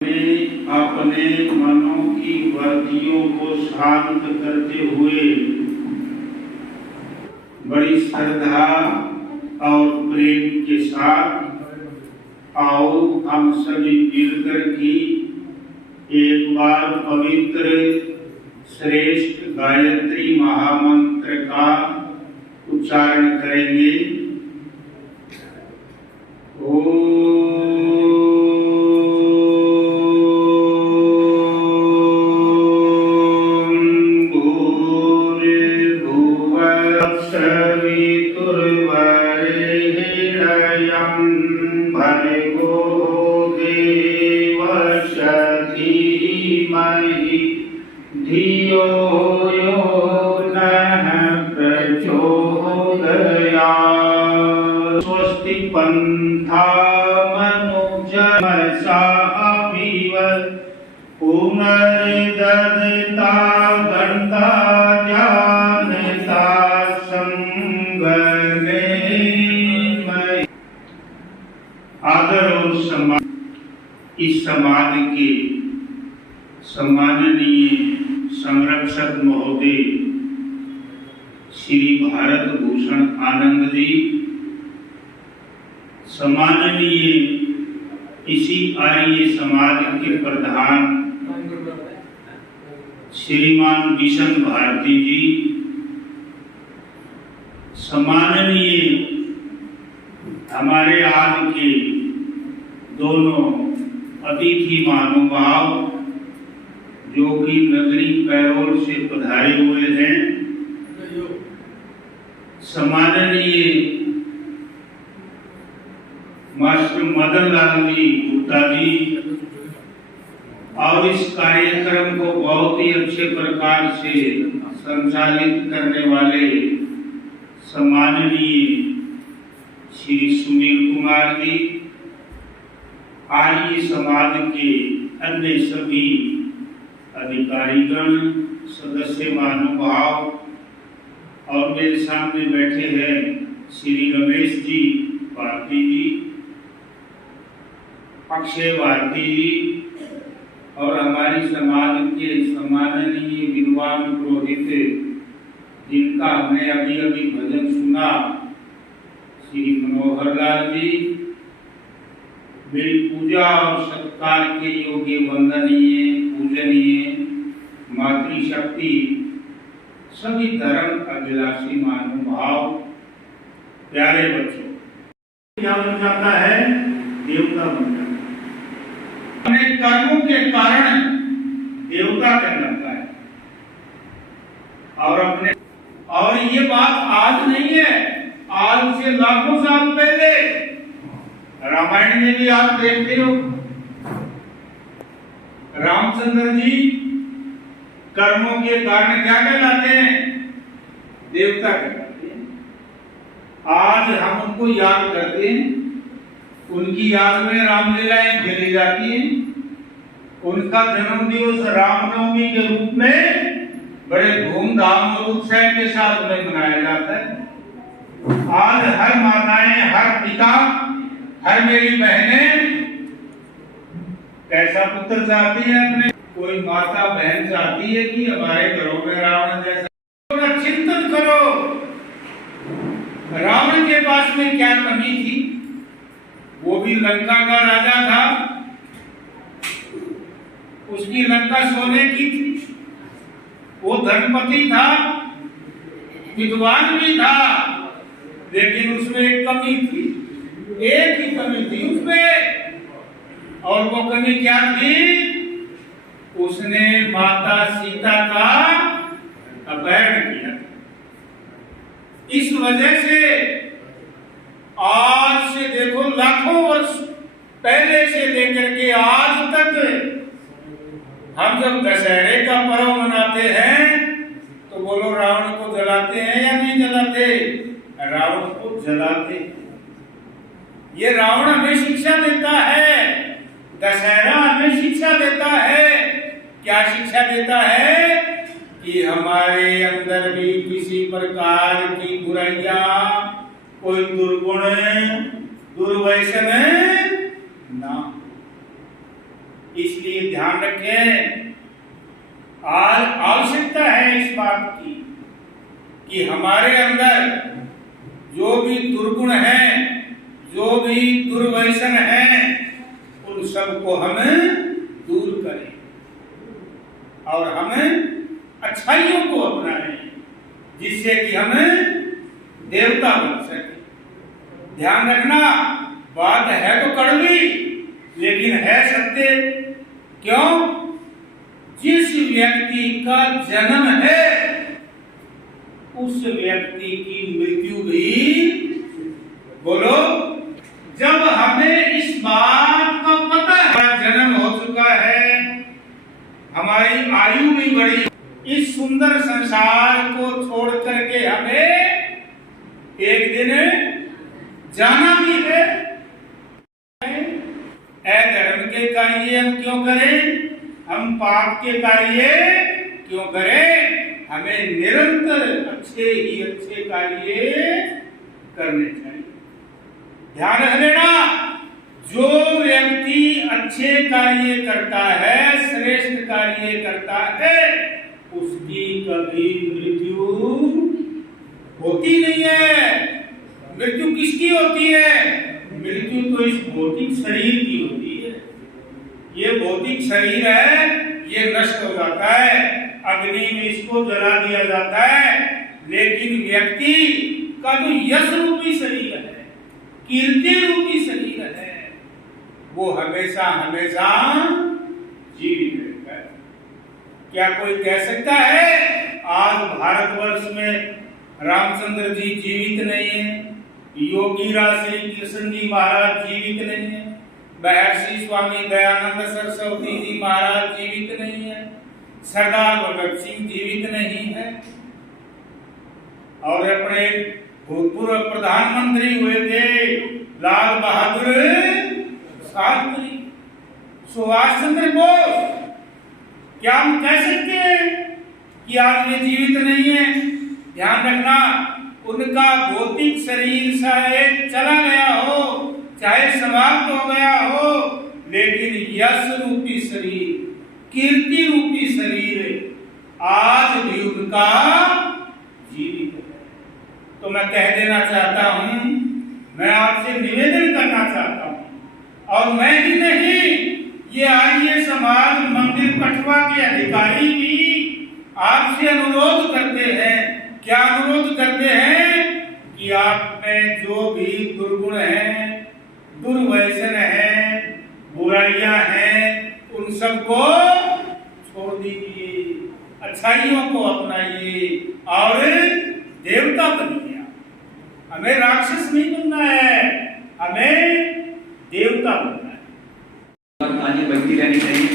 अपने मनों की वर्दियों को शांत करते हुए बड़ी श्रद्धा और प्रेम के साथ आओ हम सभी मिलकर की एक बार पवित्र श्रेष्ठ गायत्री महामंत्र का उच्चारण करेंगे। धियो यो नः प्रचोदयात्। स्वस्ति पन्था मनुजमसाभिव पुनर्दत्ता गन्ता जानता संगमे। आदर और सम्मान इस समाज के सम्माननीय संरक्षक महोदय श्री भारत भूषण आनंद जी, सम्माननीय इसी आर्य समाज के प्रधान श्रीमान विशन भारती जी, सम्माननीय हमारे आज के दोनों अतिथि महानुभाव जो कि नगरी पैरोल से पधारे हुए हैं, सम्माननीय मास्टर मदन लाल जी गुप्ता जी, और इस कार्यक्रम को बहुत ही अच्छे प्रकार से संचालित करने वाले सम्माननीय श्री सुनील कुमार जी, आर्य समाज के अन्य सभी अधिकारीगण, सदस्य महानुभाव, और मेरे सामने बैठे हैं श्री रमेश जी भारती जी, अक्षय भारती जी, और हमारी समाज के सम्माननीय विद्वान पुरोहित जिनका हमने अभी अभी भजन सुना, श्री मनोहर लाल जी, मेरी पूजा और सत्कार के योग्य वंदनीय पूजनीय मातृशक्ति सभी धर्म अभिलाषी महानुभाव, प्यारे बच्चों, क्या बन जाता है? देवता बन जाता है। अपने कर्मों के कारण देवता कहलाता है। और ये बात आज नहीं है, आज से लाखों साल पहले रामायण में भी आप देखते हो, रामचंद्र जी कर्मों के कारण क्या कहलाते हैं? देवता कहलाते हैं। आज हम उनको याद करते हैं, उनकी याद में रामलीलाएं खेली जाती हैं, उनका जन्म दिवस रामनवमी के रूप में बड़े धूमधाम और उत्साह के साथ में मनाया जाता है। आज हर माताएं, हर पिता, हर मेरी बहनें कैसा पुत्र चाहती है? अपने कोई माता बहन चाहती है कि हमारे घरों में रावण जैसा? चिंतन करो, रावण के पास में क्या कमी थी? वो भी लंका का राजा था, उसकी लंका सोने की थी, वो धनपति था, विद्वान भी था, लेकिन उसमें एक कमी थी, एक ही कमी थी उसमें, और वो कमी क्या थी? उसने माता सीता का अपहरण किया। इस वजह से आज से देखो लाखों वर्ष पहले से लेकर के आज तक हम जब दशहरे का पर्व मनाते हैं तो बोलो रावण को जलाते हैं या नहीं जलाते? रावण को जलाते। ये रावण हमें शिक्षा देता है, दशहरा हमें शिक्षा देता है। क्या शिक्षा देता है? कि हमारे अंदर भी किसी प्रकार की बुराइयां, कोई दुर्गुण, दुर्व्यसन ना। इसलिए ध्यान रखें, आज आवश्यकता है इस बात की कि हमारे अंदर जो भी दुर्गुण हैं, जो भी दुर्व्यसन हैं, उन सबको हम दूर करें और हम अच्छाइयों को अपनाएं, जिससे कि हम देवता बन सके। ध्यान रखना, बात है तो कड़वी, लेकिन है सत्य। क्यों? जिस व्यक्ति का जन्म है उस व्यक्ति की मृत्यु भी, बोलो, जब हमें इस बात का पता है जन्म हो चुका है, हमारी आयु भी बढ़ी, इस सुंदर संसार को छोड़ करके हमें एक दिन जाना भी है। अधर्म के कार्य हम क्यों करें, हम पाप के कार्य क्यों करें? हमें निरंतर अच्छे ही अच्छे कार्य करने चाहिए। ध्यान रख लेना, जो व्यक्ति अच्छे कार्य करता है, श्रेष्ठ कार्य करता है, उसकी कभी मृत्यु होती नहीं है। मृत्यु किसकी होती है? मृत्यु तो इस भौतिक शरीर की होती है। ये भौतिक शरीर है, ये नष्ट हो जाता है, अग्नि में इसको जला दिया जाता है, लेकिन व्यक्ति का जो यश रूपी शरीर है, कीर्ति रूपी शरीर है, वो हमेशा हमेशा जीवित रहता है। क्या कोई कह सकता है आज भारतवर्ष में रामचंद्र जी जीवित नहीं है, योगी राज श्री कृष्ण जी महाराज जीवित नहीं है, महर्षि स्वामी दयानंद सरस्वती जी महाराज जीवित नहीं है, सरदार भगत सिंह जीवित नहीं है, और अपने भूतपूर्व प्रधानमंत्री हुए थे लाल बहादुर शास्त्री, सुभाष चंद्र बोस, क्या हम कह सकते हैं कि आज ये जीवित नहीं है? ध्यान रखना, उनका भौतिक शरीर शायद चला गया हो, चाहे समाप्त हो गया हो, लेकिन यश रूपी शरीर, कीर्ति रूपी शरीर आज भी उनका जीवित है। तो मैं कह देना चाहता हूं, मैं आपसे निवेदन करना चाहता हूं, और मैं ही नहीं, ये आर्य समाज मंदिर कठुआ के अधिकारी भी आपसे अनुरोध करते हैं। क्या अनुरोध करते हैं? कि आप में जो भी दुर्गुण है, दुर्व्यसन है, बुराइयां हैं, उन सबको छोड़ दीजिए, अच्छाइयों को अपनाइए और देवता बनिए। हमें राक्षस नहीं बनना है, हमें देवता बनना है। आगे बढ़ती रहनी चाहिए।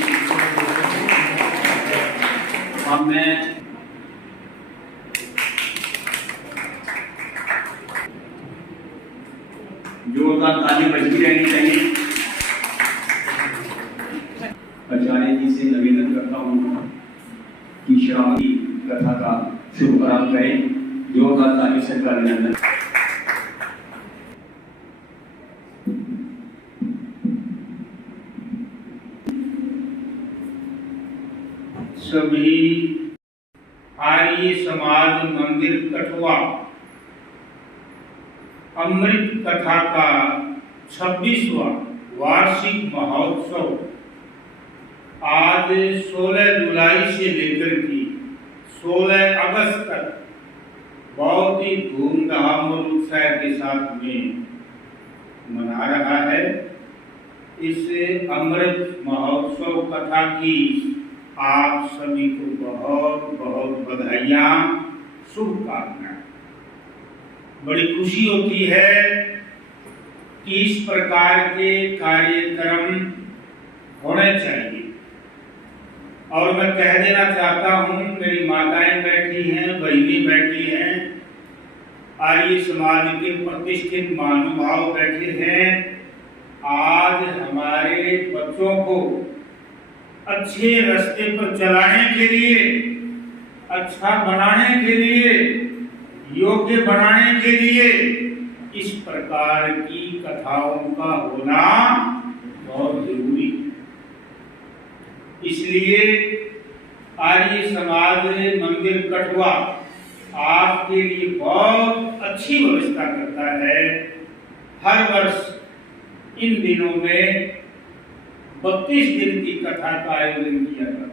अब मैं जोरदार ताली बजती रहनी चाहिए। आचार्य जी से निवेदन करता हूँ कि श्रावणी कथा का शुभारंभ करें। जोरदार ताली से अभिनंदन। सभी आर्य समाज मंदिर कठुआ अमृत कथा का 26वां वार्षिक महोत्सव आज 16 जुलाई से लेकर के 16 अगस्त तक बहुत ही धूमधाम और उत्साह के साथ में मना रहा है। इस अमृत महोत्सव कथा की आप सभी को बहुत बहुत बधाइयाँ, शुभकामनाएं। बड़ी खुशी होती है कि इस प्रकार के कार्यक्रम होने चाहिए। और मैं कह देना चाहता हूँ, मेरी माताएं बैठी हैं, बहनें बैठी हैं, आर्य समाज के प्रतिष्ठित महानुभाव बैठे हैं। आज हमारे बच्चों को अच्छे रास्ते पर चलाने के लिए, अच्छा बनाने के लिए, योग्य बनाने के लिए इस प्रकार की कथाओं का होना बहुत जरूरी है। इसलिए आर्य समाज मंदिर कठुआ आपके लिए बहुत अच्छी व्यवस्था करता है। हर वर्ष इन दिनों में 32 दिन की कथा का आयोजन किया जाता है।